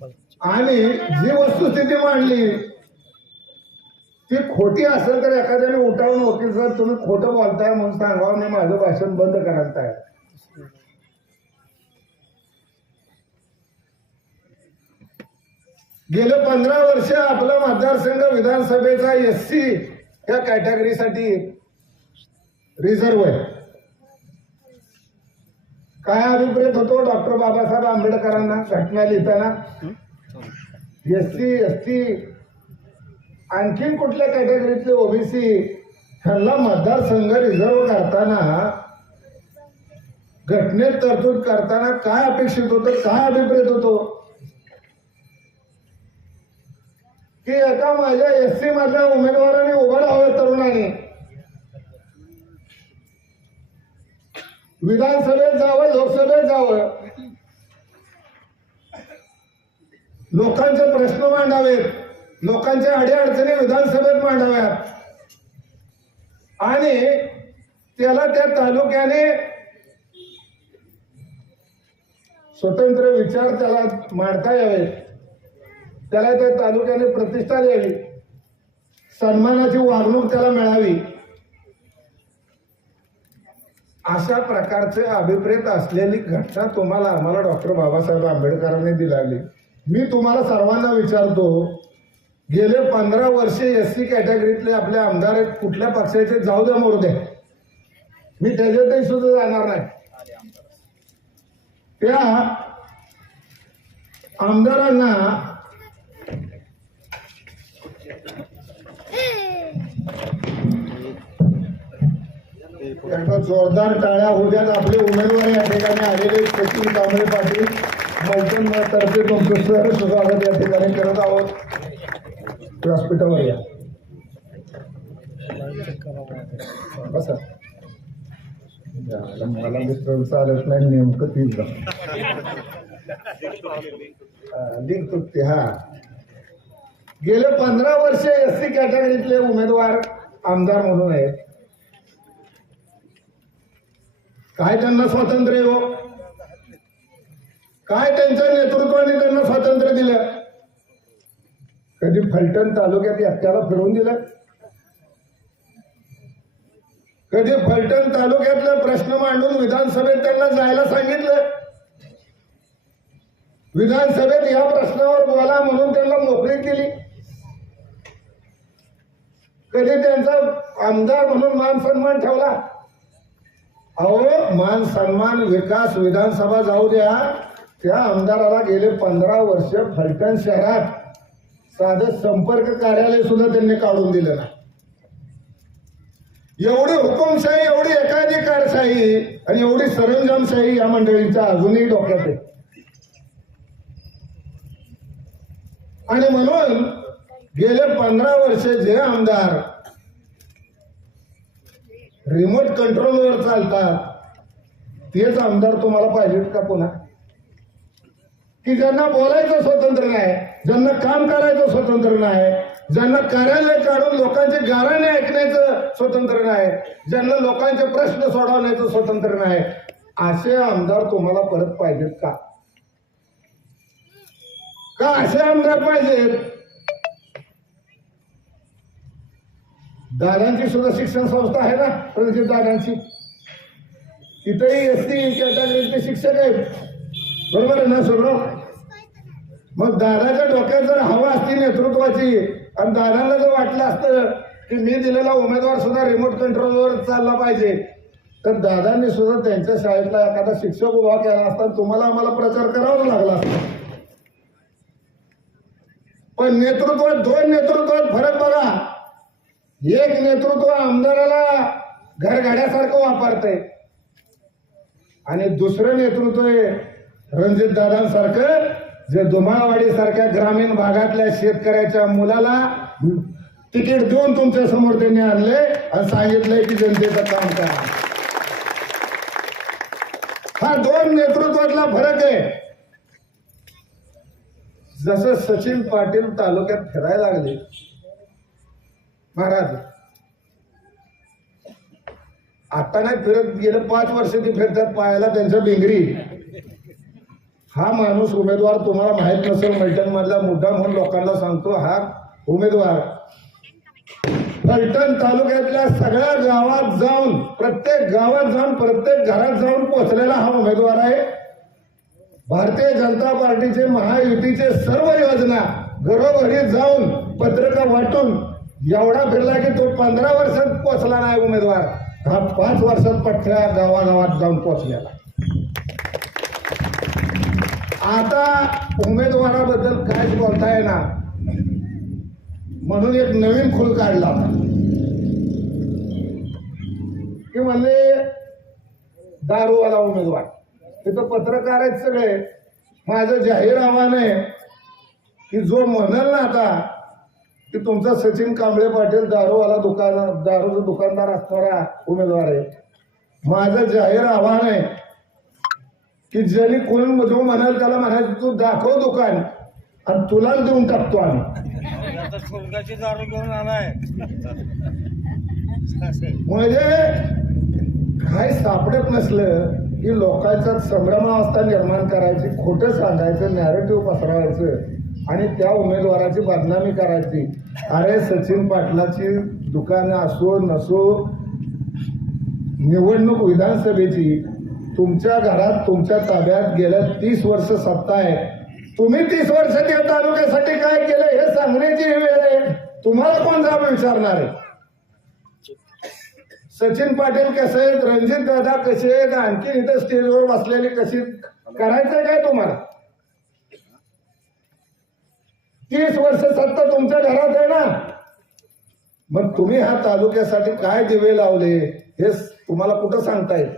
आणि जी वस्तुस्थिती मांडली ती खोटी असेल तर एखाद्याने उठावून वकील साहेब तुम्ही खोटं बोलताय म्हणून सांगावं मी माझं भाषण बंद करायला तयार. गेले पंधरा वर्ष आपला मतदारसंघ विधानसभेचा एस सी या कॅटेगरीसाठी रिझर्व आहे. काय अभिप्रेत होतो डॉक्टर बाबासाहेब आंबेडकरांना? घटना लिहिताना? एस सी एस टी आणखीन कुठल्या कॅटेगरीतले ओबीसी ह्यांना मतदारसंघ रिझर्व करताना घटनेत तरतूद करताना काय अपेक्षित होतं? काय अभिप्रेत होतो? की एका माझ्या एस सी मधल्या उमेदवाराने उभं राहावं तरुणाने. विधानसभेत जावं लोकसभेत जावं. लोकांचे प्रश्न मांडावेत. लोकांच्या अडीअडचणी विधानसभेत मांडाव्यात. आणि त्याला त्या तालुक्याने स्वतंत्र विचार त्याला मांडता यावे. त्याला त्या तालुक्याने प्रतिष्ठा द्यावी. सन्मानाची वागणूक त्याला मिळावी. अशा प्रकारचे अभिप्रेत असलेली घटना तुम्हाला आम्हाला डॉक्टर बाबासाहेब आंबेडकरांनी दिलाली. मी तुम्हाला सर्वांना विचारतो गेले पंधरा वर्षे एस सी कॅटेगरीतले आपले आमदार आहेत कुठल्या पक्षाचे जाऊ द्या मोरू द्या. मी त्याच्यातही सुद्धा जाणार नाही. त्या आमदारांना जोरदार टाळ्या होऊ आपले उमेदवार या ठिकाणी आलेले सचिन कांबळे पाटील मौसम तर्फे तुमचं स्वागत या ठिकाणी करत आहोत. व्यासपीठावर या. बसा. मला मित्र चालत नाही नेमकं तीच लिंक तुटते हा. गेले पंधरा वर्ष एस सी कॅटेगरीतले उमेदवार आमदार म्हणून आहेत. काय त्यांना स्वातंत्र्य हो? काय त्यांच्या नेतृत्वाने त्यांना स्वातंत्र्य दिलं? कधी फलटण तालुक्यात एकट्याला फिरवून दिलं? कधी फलटण तालुक्यातले प्रश्न मांडून विधानसभेत त्यांना जायला सांगितलं? विधानसभेत या प्रश्नावर बोला म्हणून त्यांना मोकळी केली. कधी त्यांचा आमदार म्हणून मान सन्मान ठेवला? अहो मान सन्मान विकास विधानसभा जाऊ द्या. त्या आमदाराला गेले पंधरा वर्ष फलटण शहरात. साधं संपर्क कार्यालय सुद्धा त्यांनी काढून दिलं ना एवढी हुकुमशाही एवढी एकाधिकारशाही आणि एवढी सरंजामशाही या मंडळींच्या अजूनही डोक्यात आहे. आणि म्हणून गेले पंधरा वर्ष जे आमदार रिमोट कंट्रोलवर चालतात. तेच आमदार तुम्हाला पाहिजेत का पुन्हा? की ज्यांना बोलायचं स्वतंत्र नाही ज्यांना काम करायचं स्वतंत्र नाही ज्यांना कार्यालय काढून लोकांचे गाराणे ऐकण्याचं स्वतंत्र नाही ज्यांना लोकांचे प्रश्न सोडवण्याचं स्वतंत्र नाही असे आमदार तुम्हाला परत पाहिजेत का? का असे आमदार पाहिजेत? दादांची सुद्धा शिक्षण संस्था आहे ना प्रदीप दादांची. तिथेही एस टी कॅटेगरीतले शिक्षक आहेत. बरोबर आहे ना सुरव मग दादाच्या डोक्यात जर हवा असती नेतृत्वाची आणि दादांना जर वाटलं असतं की मी दिलेला उमेदवार सुद्धा रिमोट कंट्रोलवर चालला पाहिजे तर दादांनी सुद्धा त्यांच्या शाळेतला एखादा शिक्षक उभा केला असता तुम्हाला आम्हाला प्रचार करावा लागला असता. पण नेतृत्वात दोन नेतृत्वात फरक बघा. एक नेतृत्व आमदाराला घरगाड्यासारखं वापरतंय. आणि दुसरं नेतृत्व आहे रणजित दादांसारखं जे दुमाळवाडी सारख्या ग्रामीण भागातल्या शेतकऱ्याच्या मुलाला तिकीट देऊन तुमच्यासमोर त्यांनी आणले आणि सांगितलंय की जनतेचं काम करा. हा दोन नेतृत्वातला फरक आहे. जसं सचिन पाटील तालुक्यात फिरायला लागले महाराज. आता नाही फिरत गेलं पाच वर्ष ते फिरतात पायाला त्यांच्या बेंगरी हा माणूस उमेदवार तुम्हाला माहीत नसेल मलटण मधला मुद्दा म्हणून लोकांना सांगतो हा उमेदवार. फलटण तालुक्यातल्या सगळ्या गावात जाऊन प्रत्येक गावात जाऊन प्रत्येक घरात जाऊन पोहोचलेला हा उमेदवार आहे. भारतीय जनता पार्टीचे महायुतीचे सर्व योजना घरोघरी जाऊन पत्रक वाटून एवढा फिरला की तो पंधरा वर्षात पोहोचला नाही उमेदवार. हा पाच वर्षात पठ्या गावागावात जाऊन पोचलेला. आता उमेदवाराबद्दल काहीच बोलता येणार म्हणून एक नवीन खूल काढला. होता की म्हणले दारूवाला उमेदवार. तिथं पत्रकार आहेत सगळे. माझं जाहीर आव्हान आहे की जो म्हणल ना आता की तुमचा सचिन कांबळे पाटील दारूवाला दुकान दारूचा दुकानदार असणारा उमेदवार आहे. माझं जाहीर आव्हान आहे की ज्यांनी कोण जो म्हणाल त्याला म्हणायचं तू दाखव दुकान आणि तुलाच देऊन टाकतो आम्ही. आता स्वर्गाची दारू घेऊन आलाय. म्हणजे काय सापडत नसलं की लोकांचा संभ्रमावस्था निर्माण करायची खोटं सांगायचं नॅरेटिव्ह पसरवायचं. आणि त्या उमेदवाराची बदनामी करायची. अरे सचिन पाटलाची दुकानं असो नसो निवडणूक विधानसभेची तुमच्या घरात तुमच्या ताब्यात गेल्या तीस वर्ष सत्ता आहे. तुम्ही तीस वर्ष त्या तालुक्यासाठी काय केलं हे सांगण्याची ही वेळ आहे. तुम्हाला कोण जाब विचारणार आहे? सचिन पाटील कसे आहेत? रणजित दादा कसे आहेत? आणखी इथं स्टेजवर बसलेले कशी करायचं काय तुम्हाला? तीस वर्ष सत्ता तुमच्या घरात आहे ना? मग तुम्ही ह्या तालुक्यासाठी काय दिवे लावले? हे तुम्हाला कुठं सांगता येईल?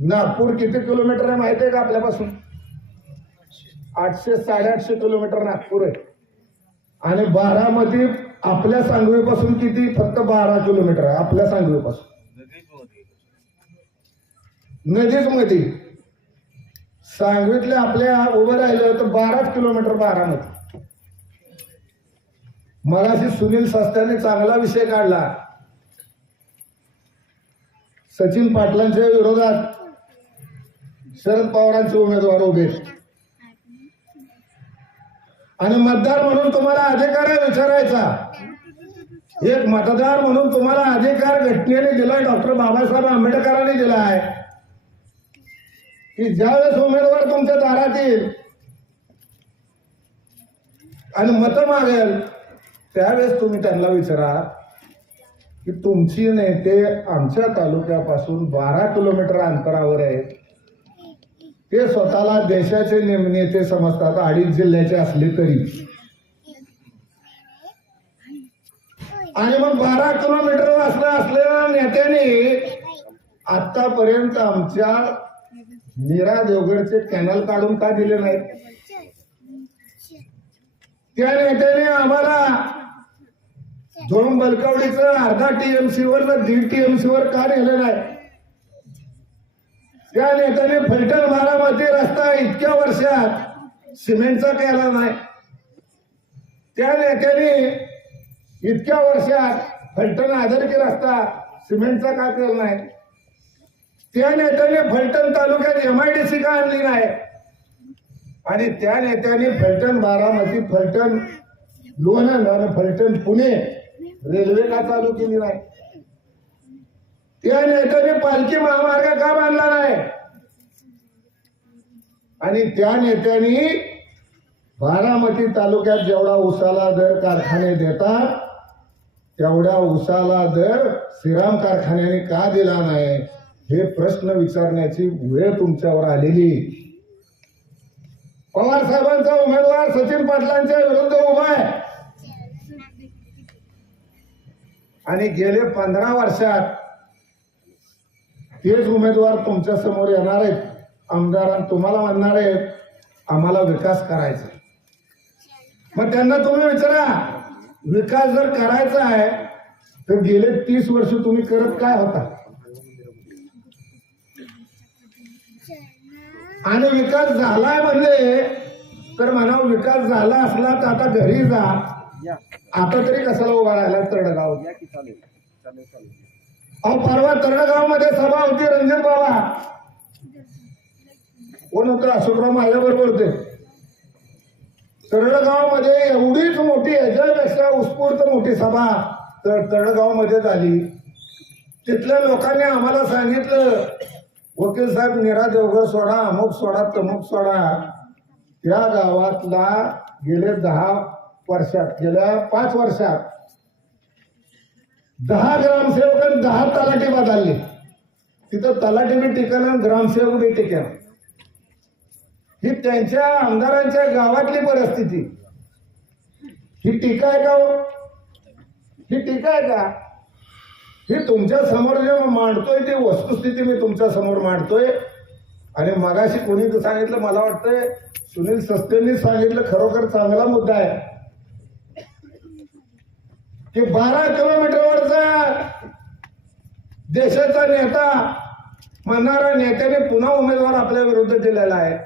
नागपूर किती किलोमीटर आहे माहिती आहे का आपल्यापासून? आठशे साडेआठशे किलोमीटर नागपूर आहे. आणि बारामती आपल्या सांगवीपासून किती? फक्त बारा किलोमीटर आहे आपल्या सांगवीपासून. नदीच मध्ये सांगवीतल्या आपल्या उभं राहिलं तर बाराच किलोमीटर बारामती. मगाशी सुनील सस्त्याने चांगला विषय काढला. सचिन पाटलांच्या विरोधात शरद पवारांचे उमेदवार उभे. आणि मतदार म्हणून तुम्हाला अधिकार आहे विचारायचा. एक मतदार म्हणून तुम्हाला अधिकार घटनेने दिलाय डॉक्टर बाबासाहेब आंबेडकरांनी दिला आहे की ज्यावेळेस उमेदवार तुमच्या दारात येईल आणि मतं मागेल त्यावेळेस तुम्ही त्यांना विचारा की तुमची नेते आमच्या तालुक्यापासून बारा किलोमीटर अंतरावर आहेत. ते स्वतःला देशाचे नेते समजतात अडीच जिल्ह्याचे असले तरी. आणि मग बारा किलोमीटर असल्या असलेल्या नेत्याने आतापर्यंत आमच्या मीरा देवगडचे कॅनल काढून का दिले नाहीत? त्या नेत्याने आम्हाला धोम बलकावडीचं अर्धा टीएमसी वर दीड टीएमसी वर का नेलं नाही? त्या नेत्याने फलटण बारामती रस्ता इतक्या वर्षात सिमेंटचा केला नाही. त्या नेत्याने इतक्या वर्षात फलटण आदरकी रस्ता सिमेंटचा का केला नाही? त्या नेत्याने फलटण तालुक्यात एमआयडीसी का आणली नाही? आणि त्या नेत्याने फलटण बारामती फलटण लोणंद आणि फलटण पुणे रेल्वे का चालू केली नाही? त्या नेत्याने पालखी महामार्ग का बांधला नाही? आणि त्या नेत्यांनी बारामती तालुक्यात जेवढा उसाला दर कारखाने देतात तेवढ्या उसाला दर श्रीराम कारखान्याने का दिला नाही? हे प्रश्न विचारण्याची वेळ तुमच्यावर आलेली. पवार साहेबांचा उमेदवार सचिन पाटलांच्या विरुद्ध उभा आहे. आणि गेले पंधरा वर्षात तेच उमेदवार तुमच्यासमोर येणार आहेत. आमदार तुम्हाला म्हणणार आहेत आम्हाला विकास करायचा मग त्यांना तुम्ही विचारा विकास जर करायचा आहे तर गेले तीस वर्ष तुम्ही करत काय होता? आणि विकास झालाय म्हणले तर म्हणा विकास झाला असला तर आता घरी जा. आता तरी कशाला उभा राहिला तरडगाव अहो परवा तरडगावमध्ये सभा होती रणजित बाबा. कोण होतं? अशोकराव माझ्या बरोबर होते तळगावमध्ये एवढीच मोठी ह्याच्यापेक्षा उत्स्फूर्त मोठी सभा तर तळगावमध्ये झाली. तिथल्या लोकांनी आम्हाला सांगितलं वकील साहेब निरा देवघर सोडा अमुक सोडा तमुक सोडा. या गावातला गेले दहा वर्षात गेल्या पाच वर्षात दहा ग्रामसेवक आणि दहा तलाठी बदलले. तिथं तलाठी बी टिकणार ग्रामसेवक बी टिकणार ही त्यांच्या आमदारांच्या गावातली परिस्थिती. ही टीका आहे का हो? ही टीका आहे का? ही तुमच्यासमोर जे मांडतोय ती वस्तुस्थिती मी तुमच्यासमोर मांडतोय. आणि मगाशी कोणी तर सांगितलं मला वाटतंय सुनील सस्तेंनी सांगितलं खरोखर चांगला मुद्दा आहे. की बारा किलोमीटरवरचा देशाचा नेता म्हणणारा नेत्याने पुन्हा उमेदवार आपल्या विरुद्ध दिलेला आहे.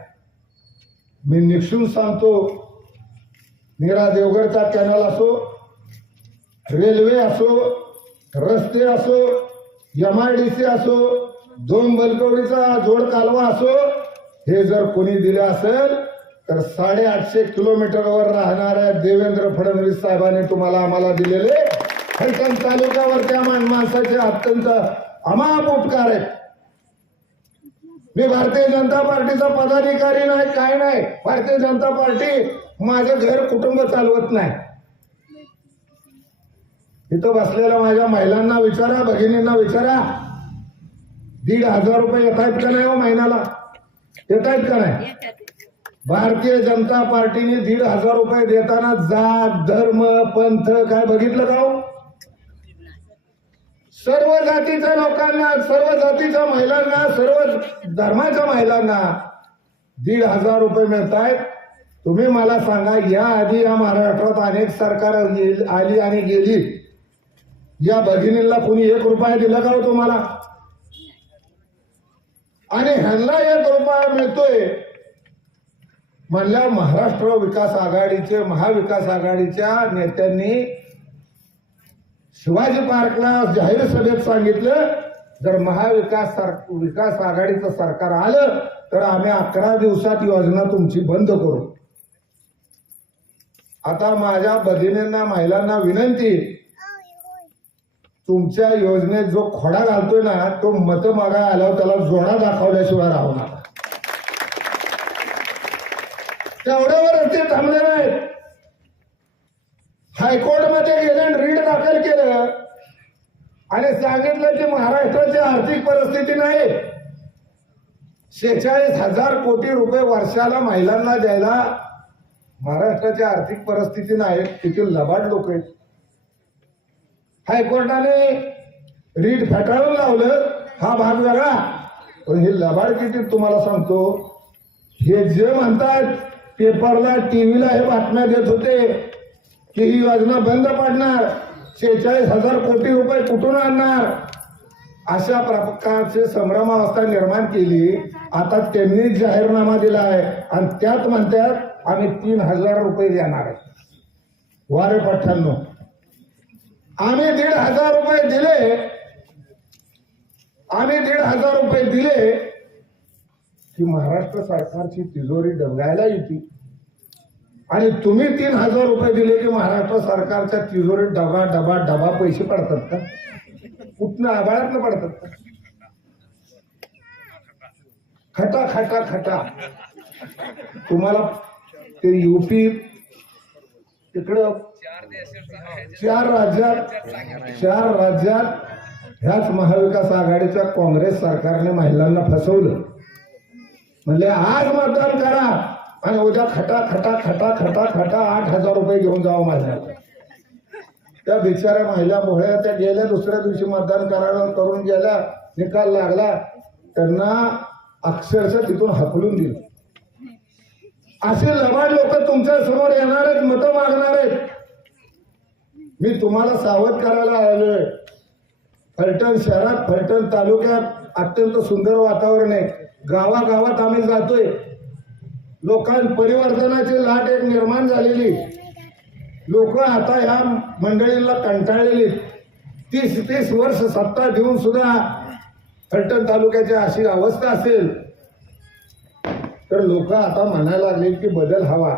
मी निक्षून सांगतो नीरा देवगडचा कॅनल असो रेल्वे असो रस्ते असो एम आय डी सी असो दोन बलकवडीचा जोड कालवा असो हे जर कोणी दिले असेल तर साडेआठशे किलोमीटरवर राहणाऱ्या देवेंद्र फडणवीस साहेबांनी तुम्हाला आम्हाला दिलेले. फलटण तालुक्यावर त्या माणसाचे अत्यंत अमाप उपकार आहेत. मी भारतीय जनता पार्टीचा पदाधिकारी नाही काय नाही. भारतीय जनता पार्टी माझं घर कुटुंब चालवत नाही. इथं बसलेल्या माझ्या महिलांना विचारा भगिनींना विचारा. दीड हजार रुपये येत आहेत का नाही हो महिन्याला? येत आहेत का नाही? भारतीय जनता पार्टीने दीड हजार रुपये देताना जात धर्म पंथ काय बघितलं का हो? सर्व जातीच्या लोकांना सर्व जातीच्या महिलांना सर्व धर्माच्या महिलांना दीड हजार रुपये मिळत आहेत. तुम्ही मला सांगा या आधी या महाराष्ट्रात अनेक सरकार आली आणि गेली. या भगिनींना कुणी एक रुपया दिला का हो तुम्हाला? आणि ह्यांना एक रुपया मिळतोय. म्हणल्या महाराष्ट्र विकास आघाडीचे महाविकास आघाडीच्या नेत्यांनी शिवाजी पार्कला जाहीर सभेत सांगितलं जर महाविकास विकास आघाडीचं सरकार आलं तर आम्ही अकरा दिवसात योजना तुमची बंद करू. आता माझ्या भगिनींना महिलांना विनंती तुमच्या योजनेत जो खोडा घालतोय ना तो मत मागा आल्यावर त्याला जोडा दाखवल्याशिवाय राहू नका. तेवढ्यावरच ते थांबले नाहीत हायकोर्टमध्ये गेले रीट रीड दाखल केलं आणि सांगितलं की महाराष्ट्राची आर्थिक परिस्थिती नाही. शेहेचाळीस हजार कोटी रुपये वर्षाला महिलांना द्यायला महाराष्ट्राची आर्थिक परिस्थिती नाही तिथे लबाड लोक आहेत. हायकोर्टाने रीट फेटाळून लावलं. हा भाग वेगळा पण हे लबाड किती तुम्हाला सांगतो हे जे म्हणतात पेपरला टीव्हीला हे बातम्या देत होते की ही योजना बंद पडणार शेहेचाळीस हजार कोटी रुपये कुठून आणणार? अशा प्रकारचे संभ्रमावस्था निर्माण केली. आता त्यांनी जाहीरनामा दिला आहे आणि त्यात म्हणतात आम्ही तीन हजार रुपये देणार आहे. वारे पठ्ठ्याण्णव. आम्ही दीड हजार रुपये दिले. आम्ही दीड हजार रुपये दिले की महाराष्ट्र सरकारची तिजोरी डंगायला येते. आणि तुम्ही तीन हजार रुपये दिले की महाराष्ट्र सरकारच्या तिजोरीत डबा डबा डबा पैसे पडतात का? कुठनं आबाळातनं पडतात का? खटा खटा खटा. तुम्हाला ते युपी तिकडं चार राज्यात चार राज्यात ह्याच महाविकास आघाडीच्या काँग्रेस सरकारने महिलांना फसवलं. म्हणले आज मतदान करा. आणि उद्या खटा खटा खटा खटा खटा आठ हजार रुपये घेऊन जावं माझ्या. त्या बिचाऱ्या महिला मोहळ्या त्या गेल्या दुसऱ्या दिवशी मतदान करायला करून गेल्या निकाल लागला. त्यांना अक्षरशः तिथून हकलून दिलं. असे लबाड लोक तुमच्यासमोर येणार आहेत मतं मागणार आहेत. मी तुम्हाला सावध करायला आलोय. फलटण शहरात फलटण तालुक्यात अत्यंत सुंदर वातावरण आहे. गावागावात आम्ही जातोय. लोकां परिवर्तनाची लाट एक निर्माण झालेली. लोक आता ह्या मंडळींना कंटाळलेली तीस तीस वर्ष सत्ता देऊन सुद्धा फलटण तालुक्याची अशी अवस्था असेल. तर लोक आता म्हणायला लागले की बदल हवा.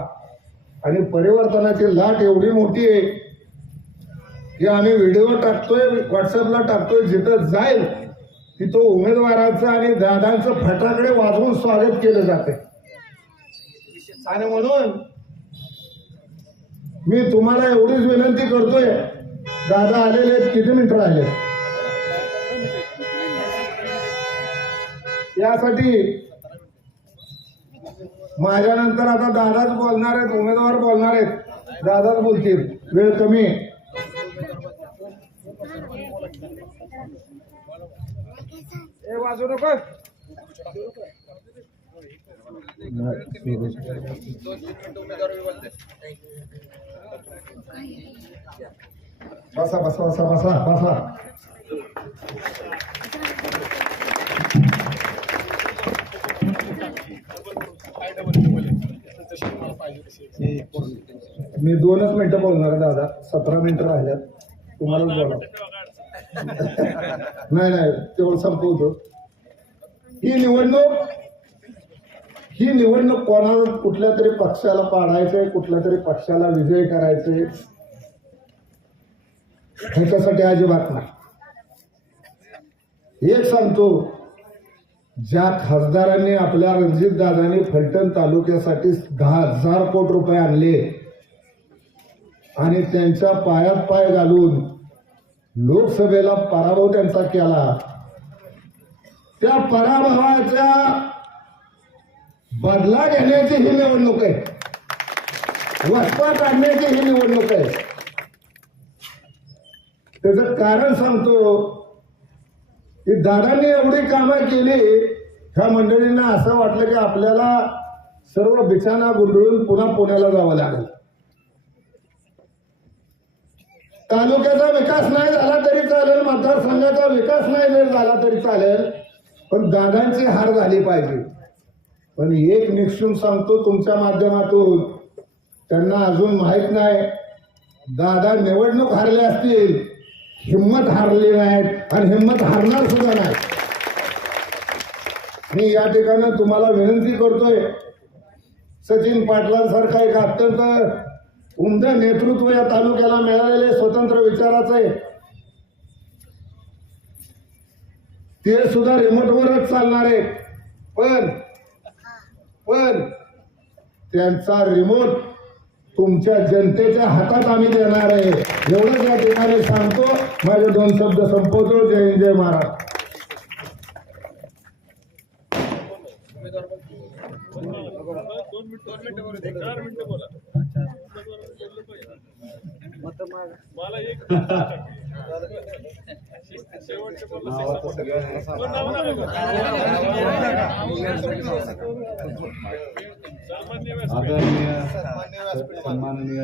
आणि परिवर्तनाची लाट एवढी मोठी आहे की आम्ही व्हिडिओ टाकतोय व्हॉट्सअपला टाकतोय जिथं जाईल तिथं उमेदवाराचं आणि दादांचं फटाकडे वाजवून स्वागत केलं जाते आणि म्हणून मी तुम्हाला एवढीच विनंती करतोय दादा आलेले आहेत किती मिनिट राहिले? यासाठी माझ्यानंतर आता दादाच बोलणार आहेत उमेदवार बोलणार आहेत. दादाच बोलतील. वेळ कमी वाजू नको. बसा बसा बसा बसा बसा. मी दोनच मिनिटं बोलणार दादा. सतरा मिनिटं राहिल्यात. तुम्हालाच बोला नाही नाही. तेवढं संपवतो. ही निवडणूक ही निवडणूक कोणाला कुठल्या तरी पक्षाला पाडायचंय कुठल्या तरी पक्षाला विजय करायचंय ह्याच्यासाठी अजिबात नाही. एक सांगतो ज्या खासदारांनी आपल्या रणजित दादांनी फलटण तालुक्यासाठी दहा हजार कोटी रुपये आणले आणि त्यांच्या पायात पाय घालून लोकसभेला पराभव त्यांचा केला त्या पराभवाच्या बदला घेण्याची ही निवडणूक आहे. वस्पा काढण्याची ही निवडणूक आहे. त्याचं कारण सांगतो की दादांनी एवढी कामं केली ह्या मंडळींना असं वाटलं की आपल्याला सर्व बिछाना गुंडळून पुन्हा पुण्याला जावं लागेल. तालुक्याचा विकास नाही झाला तरी चालेल मतदारसंघाचा विकास नाही जर झाला तरी चालेल पण दादांची हार झाली पाहिजे. पण एक निक्षून सांगतो तुमच्या माध्यमातून त्यांना अजून माहीत नाही दादा निवडणूक हारले असतील हिंमत हारली नाहीत आणि हिंमत हारणार सुद्धा नाही मी या ठिकाणी तुम्हाला विनंती करतोय सचिन पाटलांसारखा एक अत्यंत उमद नेतृत्व या तालुक्याला मिळालेले स्वतंत्र विचाराचे ते सुद्धा रिमोटवरच चालणार आहे. पण पण त्यांचा रिमोट तुमच्या जनतेच्या हातात आम्ही देणार आहे. एवढंच या ठिकाणी सांगतो. माझे दोन शब्द संपवतो. जय हिंद, जय महाराज आदरणीय सन्माननीय